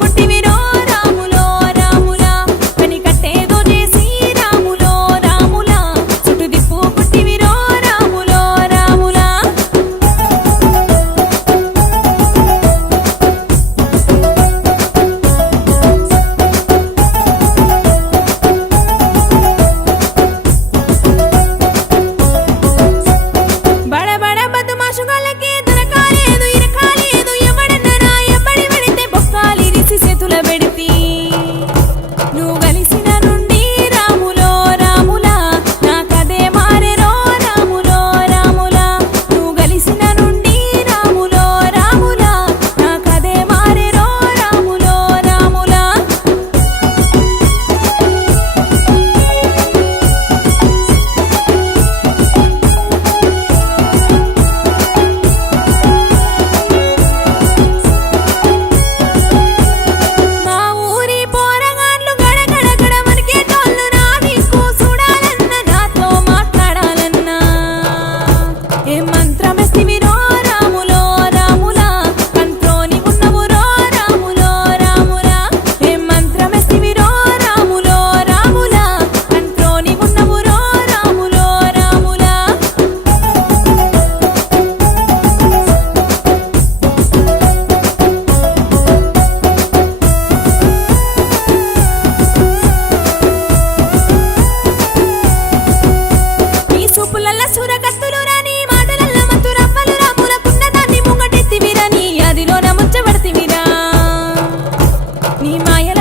పుట్టివిరో రాములో రాములా కని కట్టేదో చేసి రాములో రాములా చుట్టు దిప్పు పుట్టివిరో రాములో రాములా బడబడ బద్మాషుగాళ్ళకి దొరకాలేదు ఇరకాలేదు ఎవడన్నరా ఎప్పడి పడితే బొక్కాలిరిసి చేతుల పెడితి నువ్వు కలిసిన నుండి రాములో రాములా నాకదే మారెరో రాములో రాములా నువ్వు కలిసిన నుండి రాములో రాములా నాకదే మారెరో రాములో రాములా మా ఊరి పోరగాండ్లు గడగడగడ వణికేటోళ్ళు నా దిక్కు చూడాలన్నా నాతో మాట్లాడాలన్నా ఏ మంత్రమేస్తివిరో రాములో రాములా కంట్లోని ఉన్నవురో రాములో రాములా ఏ మంత్రమేస్తివిరో రాములో రాములా కంట్లోని ఉన్నవురో రాములో రాములా నీ సూపులల్ల సూరకత్తులు రాని మాటలల్ల మత్తు రవ్వలు రాములకున్న దాన్ని ముంగటెత్తివిరా నీ అదిలోన ముచ్చబడితివిరా నీ మాయల